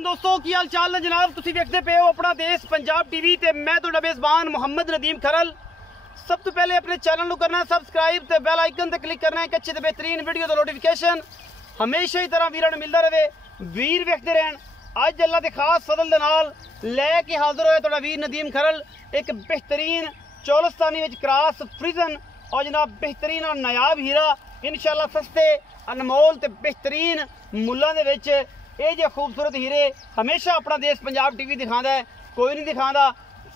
सलाम दोस्तों की हाल चाल है जनाब। तुसी देखते पे हो अपना देश पंजाब टीवी ते मैं तुहाडा मेज़बान मुहम्मद नदीम खरल। सब तो पहले अपने चैनल को करना सबसक्राइब ते बेल आइकन ते क्लिक करना है कि अच्छे ते बेहतरीन वीडियो दा नोटिफिकेशन हमेशा ही तरह वीरां नूं मिलदा रहे। वीर वेखदे रहन। अज अल्लाह दे खास फजल दे नाल लैके हाजिर होया तुहाडा वीर नदीम खरल एक बेहतरीन चौलस्तानी विच क्रॉस फ्रिजन और जनाब बेहतरीन और नायाब हीरा इंशाल्लाह सस्ते अनमोल ते बेहतरीन मुल्लां दे विच ये जो खूबसूरत हीरे हमेशा अपना देश पंजाब टीवी दिखाता है, कोई नहीं दिखाता।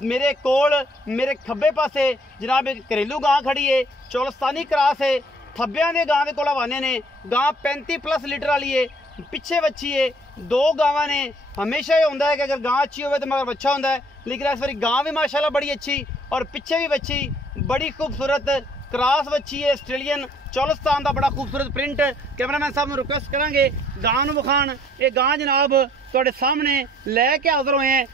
मेरे कोल मेरे खब्बे पासे जनाब एक घरेलू गां खड़ी है, चौलस्तानी क्रॉस है। थब्बियां दे गां दे कोल हवाने ने, गां 35+ लीटर वाली है, पिछे बच्ची है। दो गावां ने। हमेशा ये होंदा है कि अगर गां अच्छी हो तो मगर बच्चा होंदा है, लेकिन इस बारी गां भी माशाल्लाह बड़ी अच्छी और पिछे भी बच्ची बड़ी खूबसूरत क्रॉस बच्ची है। ऑस्ट्रेलियन चौलस्तान का बड़ा खूबसूरत प्रिंट। कैमरामैन साहब को रिक्वेस्ट करेंगे गां नूं विखाण। ये गां जनाब तुहाडे सामने लैके हाज़र होए हैं।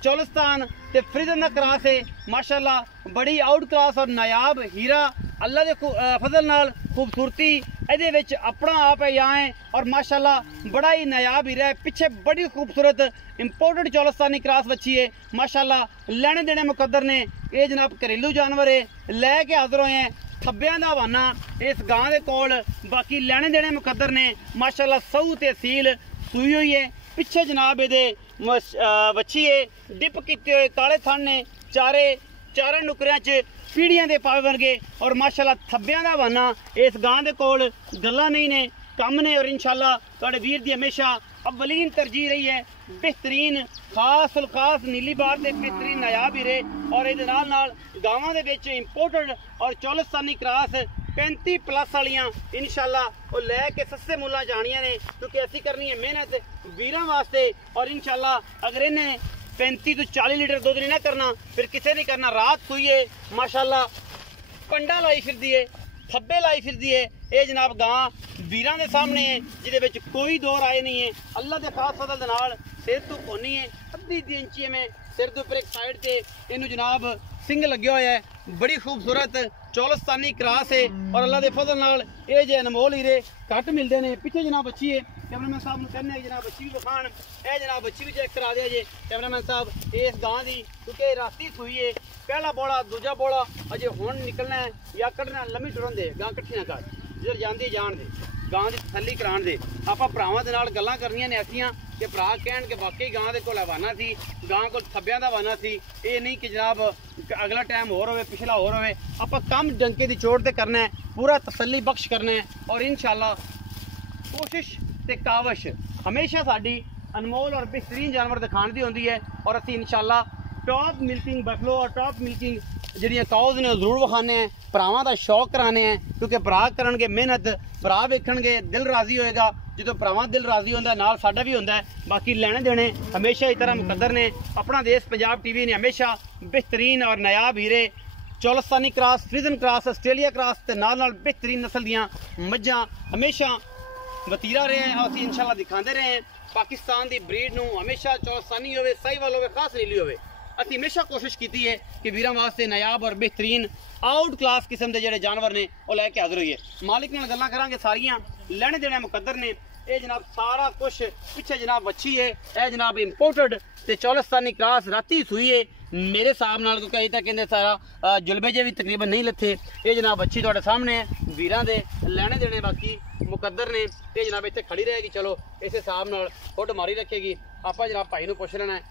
चौलस्तान ते फ्रिजन का क्रॉस है माशाल्लाह बड़ी आउट क्लास और नायाब हीरा। अल्लाह दे फजल नाल खूबसूरती इहदे विच अपना आप है यहाँ है और माशाल्लाह बड़ा ही नायाब हीरा है। पिछे बड़ी खूबसूरत इंपोर्टेड चौलस्तानी क्रॉस बच्ची है माशाल्लाह। लैने देने मुकद्दर ने। ये जनाब घरेलू जानवर है, लैके हाज़र होए हैं। थब्बियां दा हवाना इस गां दे कोल, बाकी लैने देने मुकद्दर ने माशाल्लाह। सऊ ते सील सूई हुई है। पिछे जनाब ये बच्ची है डिप किते हुए काले थन ने। चारे नुकरियां च पीढ़ियां दे पावे बन गए और माशाल्लाह थब्बियां दा हवाना इस गां दे कोल गल्लां नहीं ने, कम ने। और इंशाल्लाह तुहाडे वीर दी हमेशा अव्वलीन तरजीह रही है। बेहतरीन खास नीली बार से बेहतरीन नायाब हीरे और ये नाल गावां दे विच इंपोर्टेड और चौलस्तानी क्रॉस 35+ वालियां इंशाल्लाह वो लैके सस्ते मुल्लां जानियां ने, क्योंकि ऐसी करनी है मेहनत वीरां वास्ते। और इंशाल्लाह अगर इन्हें 35 तो 40 लीटर दुध नहीं ना करना फिर किसे नहीं करना। रात सुई है माशाल्लाह, पंडा लाई फिरदी है, थब्बे लाई फिरदी है। ये जनाब गां वीरां दे सामने है जिहदे विच कोई दो राय नहीं है। अल्लाह दे खास फजल दे नाल सिर तो कोनी है, अद्धी इंची में सिर के उपर एक साइड से इनू जनाब सिंग लगे हुए है। बड़ी खूबसूरत चौलस्तानी क्रॉस है और अल्लाह दे फजल नाल ये जे अनमोल हीरे घट मिलते हैं। पिछे जनाब बच्ची है, कैमरामैन साहब को कहने जनाब बच्ची भी विखाण। यह जनाब बच्ची भी चेक करा दिया जे कैमरामैन साहब इस गां की, क्योंकि राती सुई है। पहला बोला दूजा बोला अजे हुण निकलना है या कढ़ना। लम्मी टुरन दे गां कट्ठी ना कर, जिधर जाती जान दे, गां की तसल्ली कराण दे। आपां भरावां दे नाल गल्लां करनियां ने ऐसियां कि भरा कहण कि वाकई गां दे कोल हवाना सी, गां कोल थब्बियां दा हवाना सी। ये नहीं कि जनाब अगला टाइम होर होवे पिछला होर होवे। आपां कम डंके दी चोट ते करना है, पूरा तसल्ली बख्श करना है। और इंशाल्लाह कोशिश ते कावश हमेशा साडी अनमोल और बेहतरीन जानवर दिखाने दी होंदी है। और असीं इंशाल्लाह टॉप मिल्किंग बफलो और टॉप मिल्किंग ਜਿਹੜੀਆਂ ਕਾਉਜ਼ ਨੇ ਜ਼ਰੂਰ ਵਿਖਾਣੇ ਆ। ਭਰਾਵਾਂ ਦਾ ਸ਼ੌਕ ਕਰਾਣੇ ਆ, ਕਿਉਂਕਿ ਭਰਾ ਕਰਨਗੇ ਮਿਹਨਤ, ਭਰਾ ਵੇਖਣਗੇ, ਦਿਲ ਰਾਜ਼ੀ ਹੋਏਗਾ। ਜਦੋਂ ਭਰਾਵਾਂ ਦਿਲ ਰਾਜ਼ੀ ਹੁੰਦਾ ਨਾਲ ਸਾਡਾ ਵੀ ਹੁੰਦਾ। ਬਾਕੀ ਲੈਣੇ ਦੇਣੇ ਹਮੇਸ਼ਾ ਇਸ ਤਰ੍ਹਾਂ ਮੁਕੱਦਰ ਨੇ। ਆਪਣਾ ਦੇਸ਼ ਪੰਜਾਬ ਟੀਵੀ ਨੇ ਹਮੇਸ਼ਾ बेहतरीन और नायाब हीरे Cholistani cross, फ्रिजन cross, Australia cross ते नाल बेहतरीन नस्ल दियां मझां हमेशा वतीरा रहे हैं और इंशाल्लाह दिखाते रहे हैं। पाकिस्तान की ब्रीड नूं हमेशा चौलस्तानी होवे, साहिवाल होवे, खास नीली होवे। असीं हमेशा कोशिश की है कि वीरां वास्ते नायाब और बेहतरीन आउट क्लास किस्म के जोड़े जानवर ने वो लैके हाजिर होइए। मालिक नाल गल्लां करांगे सारियां, लैने देने मुकद्दर ने। ये जनाब सारा कुछ पिछे जनाब बच्ची है, यह जनाब इंपोर्टेड ते चौलस्तानी क्रॉस राती सुई है मेरे हिसाब नाल, क्योंकि अजे तक कहते सारा जुलबे जे भी तकरीबन नहीं लथे। ये जनाब बच्ची तुहाडे सामने है, वीरां दे लैने देने बाकी मुकद्दर ने। ये जनाब इत्थे खड़ी रहेगी, चलो इस हिसाब नाल खुद मारी रखेगी। आपां जनाब भाई नूं पुछ लेना है,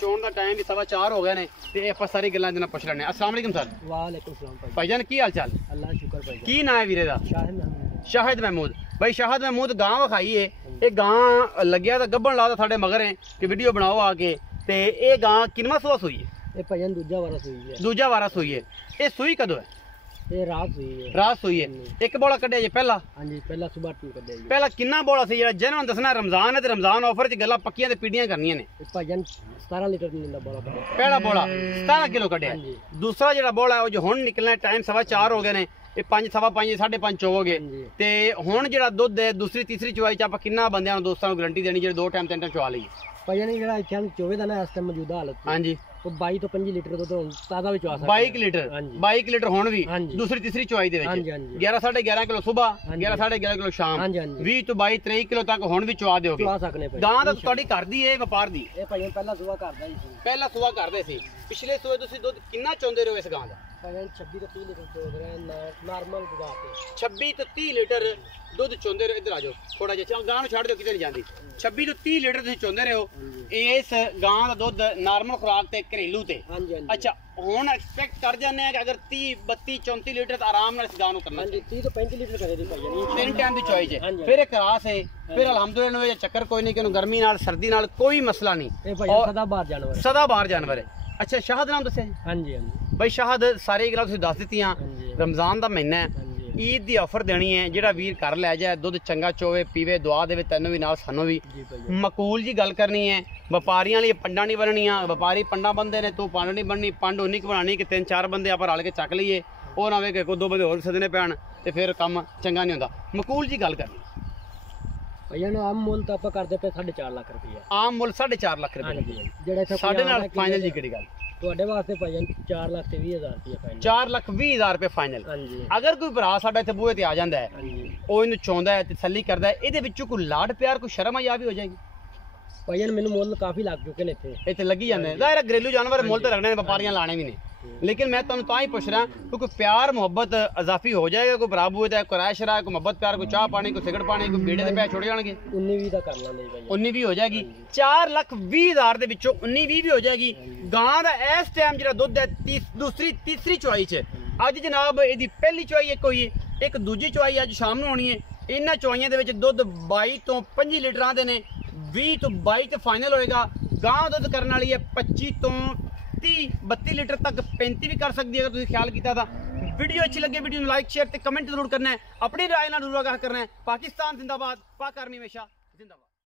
चोण का टाइम भी 4:15 हो गए ने ते आपां सारी गल्लां जनाब पुछ लेने। अस्सलाम वालेकुम सर। वालेकुम सलाम भाईजान की हाल चाल? अल्लाह शुक्र भाई। की नाम है वीरे दा? शाहिद महमूद। भाई शाहिद महमूद गां विखाई है, ये गां लग्या तो गब्बन ला साडे मगर है कि वीडियो बनाओ आके। ते ये गां किनवा सुआ सुई है? ये भाईजान दूजा वारा सुई है। दूजा वारा सुई है। ये सुई कदों है? ये रात सुई है। रात सुई है। एक बोला कड्ढिया जे पहला? हां जी पहला सुबह टू कड्ढिया जी। पहला किन्ना बोला सी जेड़ा जिन्हां दसना रमजान है ते रमजान ऑफर च गल्लां पक्कियां ते पीड़ियां करनियां ने? भाईजान 17 लीटर नींदा बोला कड्ढिया। पहला बोला 17 किलो कड्ढिया। दूसरा जेड़ा बोला है वो जो हुण निकलना टाइम 4:15 हो गए ने, ये 5, 5:15, 5:30 चोवोगे ते हुण जेड़ा दुध है दूसरी तीसरी चुवाई च आपां किन्ना बंदियां नूं दोस्तां नूं गारंटी देनी जेड़े 2 टाइम 3 टाइम चुवा लईए? भाईजान जेड़ा इत्थे चोवे दा ना इस टाइम मौजूदा हालत हां जी ਉਹ 22 ਤੋਂ 25 ਲੀਟਰ ਦੁੱਧ ਹੁਣ ਤਾਜ਼ਾ ਵੀ ਚਵਾ ਸਕਦਾ 22 ਲੀਟਰ ਹਾਂਜੀ 22 ਲੀਟਰ ਹੁਣ ਵੀ ਹਾਂਜੀ ਦੂਸਰੀ ਤੀਸਰੀ ਚੁਆਈ ਦੇ ਵਿੱਚ ਹਾਂਜੀ ਹਾਂਜੀ 11 11.5 ਕਿਲੋ ਸਵੇਰ ਹਾਂਜੀ। 11 11.5 ਕਿਲੋ ਸ਼ਾਮ ਹਾਂਜੀ ਹਾਂਜੀ 20 ਤੋਂ 22 23 ਕਿਲੋ ਤੱਕ ਹੁਣ ਵੀ ਚੁਆ ਦਿਓਗੇ ਚਵਾ ਸਕਨੇ ਭਾਈ ਗਾਂ ਤਾਂ ਤੁਹਾਡੀ ਘਰ ਦੀ ਹੈ ਵਪਾਰ ਦੀ ਇਹ ਭਾਈ ਪਹਿਲਾਂ ਸੁਬਾ ਕਰਦਾ ਹੀ ਸੀ ਪਹਿਲਾਂ ਸੂਆ ਕਰਦੇ ਸੀ ਪਿਛਲੇ ਸੂਏ ਤੁਸੀਂ ਦੁੱਧ ਕਿੰਨਾ ਚਾਹੁੰਦੇ ਰਹੋ ਇਸ ਗਾਂ ਦਾ ਭਾਈ 26 ਤੋਂ 30 ਲੀਟਰ ਚੋਦ ਰਿਹਾ ਨਾਰਮਲ ਗੁਜ਼ਾ ਕੇ 26 ਤੋਂ 30 ਲੀਟਰ ਦੁੱਧ ਚੋਂਦੇ ਰਹੋ ਇੱਧਰ ਆ ਜਾਓ ਥੋੜਾ ਜਿਹਾ ਗਾਂ ਨੂੰ ਛੱਡ ਦਿਓ ਕਿਤੇ ਨਹੀਂ ਜਾਂਦੀ 26 ਤੋਂ 30 ਲੀਟਰ ਤੁਸੀਂ ਚੋਂਦੇ ਰਹੋ ਇਸ ਗਾਂ ਦਾ ਦੁੱਧ ਨਾਰਮਲ ਖੁਰਾਕ ਤੇ ਘਰੇਲੂ ਤੇ ਹਾਂਜੀ ਹਾਂਜੀ ਅੱਛਾ ਹੁਣ ਐਕਸਪੈਕਟ ਕਰ ਜਾਂਦੇ ਆ ਕਿ ਅਗਰ 30 32 34 ਲੀਟਰ ਤਾਂ ਆਰਾਮ ਨਾਲ ਇਸ ਗਾਂ ਨੂੰ ਕਰਨਾ ਹਾਂਜੀ 30 ਤੋਂ 35 ਲੀਟਰ ਕਰੇ ਦੀ ਭਾਈ ਜਾਨੀ ਤਿੰਨ ਟਾਈਮ ਦੀ ਚੋਇਸ ਹੈ ਹਾਂਜੀ। ਫਿਰ ਇੱਕ ਰਾਸ ਹੈ ਫਿਰ ਅਲਹਮਦੁਲਿਲਾ ਇਹ ਚੱਕਰ ਕੋਈ ਨਹੀਂ ਕਿ ਇਹਨੂੰ ਗਰਮੀ ਨਾਲ ਸਰਦੀ ਨਾਲ ਕੋਈ ਮਸਲਾ ਨਹੀਂ ਇਹ ਭਾਈ ਸਦਾ ਬਾਹਰ ਜਾਨਵਰ ਹੈ। ਸਦਾ ਬਾਹਰ ਜਾਨਵਰ ਹੈ ਅੱਛਾ ਸ਼ਾਹਦ ਨਾਮ ਦੱਸਿਆ ਜੀ ਹਾਂਜੀ ਹਾਂਜੀ ਬਈ ਸ਼ਾਹਦ ਸਾਰੀ ਗੱਲਾਂ ਤੁਸੀਂ ਦੱਸ ਦਿੱਤੀਆਂ ਹਾਂਜੀ ਰਮਜ਼ਾਨ ਦਾ ਮਹੀਨਾ ਹੈ ਹਾਂਜੀ ਈਦ ਦੀ ਆਫਰ ਦੇਣੀ ਹੈ ਜਿਹੜਾ ਵੀਰ ਘਰ ਲੈ ਜਾਏ ਦੁੱਧ ਚੰਗਾ ਚੋਵੇ ਪੀਵੇ ਦੁਆ ਦੇਵੇ ਤੈਨੂੰ ਵੀ ਨਾਲ ਸਾਨੂੰ ਵੀ ਜੀ ਭਾਈ ਮਕੂਲ ਜੀ ਗੱਲ ਕਰਨੀ ਹੈ ਵਪਾਰੀਆਂ ਲਈ ਪੰਡਾਂ ਨਹੀਂ ਬਣਨੀਆਂ ਵਪਾਰੀ ਪੰਡਾਂ ਬੰਦੇ ਨੇ ਤੂੰ ਪੰਡ ਨਹੀਂ ਬਣਨੀ ਪੰਡ ਉਨੀ ਕੁ ਬਣਾਣੀ ਕਿ 3-4 ਬੰਦੇ ਆਪਾਂ ਰਲ ਕੇ ਚੱਕ ਲਈਏ ਉਹ ਨਾ ਹੋਵੇ ਕਿ ਕੋਈ ਦੋ ਬੰਦੇ ਹੋਰ ਸੱਦਣੇ ਪੈਣ ਤੇ ਫਿਰ ਕੰਮ ਚੰਗਾ ਨਹੀਂ ਹੁੰਦਾ ਮਕੂਲ ਜੀ ਗੱਲ ਕਰਨੀ ਭਾਈਆਂ ਨੂੰ ਆਮ ਮੁੱਲ ਤਾਂ ਆਪਾਂ ਕਰਦੇ ਪਏ 4.5 ਲੱਖ ਰੁਪਏ ਆਮ ਮੁੱਲ 4.5 ਲੱਖ ਰੁਪਏ ਹਾਂਜੀ ਜਿਹੜਾ ਇੱਥੇ ਸਾਡੇ ਨਾਲ ਫਾਈਨਲ ਜੀ ਕਿਹੜੀ ਗੱਲ ਤੁਹਾਡੇ ਵਾਸਤੇ ਭਾਈਆਂ 4 ਲੱਖ ਤੇ 20,000 ਰੁਪਏ ਫਾਈਨਲ 4,20,000 ਰੁਪਏ ਫਾਈਨਲ ਹਾਂਜੀ ਅਗਰ ਕੋਈ ਭਰਾ ਸਾਡਾ ਇੱਥੇ ਬੂਹੇ ਤੇ ਆ ਜਾਂਦਾ ਹੈ ਹਾਂਜੀ ਉਹ ਇਹਨੂੰ ਚਾਹੁੰਦਾ ਹੈ ਤਸੱਲੀ ਕਰਦਾ ਹੈ ਇਹਦੇ ਵਿੱਚੋਂ ਕੋਈ ਲਾਡ ਪਿਆਰ ਕੋਈ ਸ਼ਰਮ ਆ ਵੀ ਹੋ ਜਾਏਗੀ ਭਾਈਆਂ ਮੈਨੂੰ ਮੁੱਲ ਕਾਫੀ ਲੱਗ ਚੁੱਕੇ ਨੇ ਇੱਥੇ ਇੱਥੇ ਲੱਗੀ ਜਾਂਦੇ ਨੇ ਜ਼ਾਹਿਰ ਘਰੇਲੂ ਜਾਨਵਰ ਮੁੱਲ ਤੇ ਰੱਖਣੇ ਨੇ ਵਪਾਰੀਆਂ ਲਾਣੇ ਵੀ ਨੇ ਲੇਕਿਨ ਮੈਂ ਤੁਹਾਨੂੰ ਤਾਂ ਹੀ ਪੁੱਛ ਰਿਹਾ ਕਿ ਕੋਈ ਪਿਆਰ ਮੁਹੱਬਤ ਇਜ਼ਾਫੀ ਹੋ ਜਾਏਗਾ ਕੋਈ ਭਰਾ ਬੂਹੇ ਤੇ ਕੋਈ ਰਾਇ ਸ਼ਰਾ ਕੋਈ ਮੁਹੱਬਤ ਪਿਆਰ ਕੋਈ ਚਾਹ ਪਾਣੀ ਕੋਈ ਸਿਗਰਟ ਪਾਣੀ ਕੋਈ ਬੀੜੇ ਦੇ ਪੈਸੇ ਛੁੱਟ ਜਾਣਗੇ 19-20 ਦਾ ਕਰ ਲਾਂਗੇ ਭਾਈ 19 ਵੀ ਹੋ ਜਾਏਗੀ 4,20,000 ਦੇ ਵਿੱਚੋਂ 19 ਵੀ ਹੋ ਜਾਏਗੀ ਗਾਂ ਦਾ ਇਸ ਟਾਈਮ ਜਿਹੜਾ ਦੁੱਧ ਹੈ ਤੀਸਰੀ ਚੁਆਈ 'ਚ ਅੱਜ ਜਨਾਬ ਇਹਦੀ ਪਹਿਲੀ ਚੁਆਈ ਇੱਕ ਹੋਈ ਹੈ ਇੱਕ ਦੂਜੀ ਚੁਆਈ ਅੱਜ ਸ਼ਾਮ ਨੂੰ ਆਉਣੀ ਹੈ ਇਹਨਾਂ ਚੁਆਈਆਂ ਦੇ ਵਿੱਚ ਦੁੱਧ 22 ਤੋਂ 25 ਲੀਟਰਾਂ ਦੇ ਨੇ 20 ਤੋਂ 22 ਤੇ ਫਾਈਨਲ ਹੋਏਗਾ ਗਾਂ ਦੁੱਧ ਕਰਨ ਵਾਲੀ ਹੈ 25 ਤੋਂ 30-32 ਲੀਟਰ ਤੱਕ 35 ਵੀ ਕਰ ਸਕਦੀ ਹੈ ਅਗਰ ਤੁਸੀਂ ਖਿਆਲ ਕੀਤਾ ਤਾਂ ਵੀਡੀਓ ਅੱਛੀ ਲੱਗੇ ਵੀਡੀਓ ਨੂੰ ਲਾਈਕ ਸ਼ੇਅਰ ਤੇ ਕਮੈਂਟ ਜ਼ਰੂਰ ਕਰਨਾ ਹੈ ਆਪਣੀ ਰਾਏ ਨਾਲ ਜ਼ਰੂਰ ਆਗਾਹ ਕਰਨਾ ਹੈ ਪਾਕਿਸਤਾਨ ਜ਼ਿੰਦਾਬਾਦ ਪਾਕ ਆਰਮੀ ਹਮੇਸ਼ਾ ਜ਼ਿੰਦਾਬਾਦ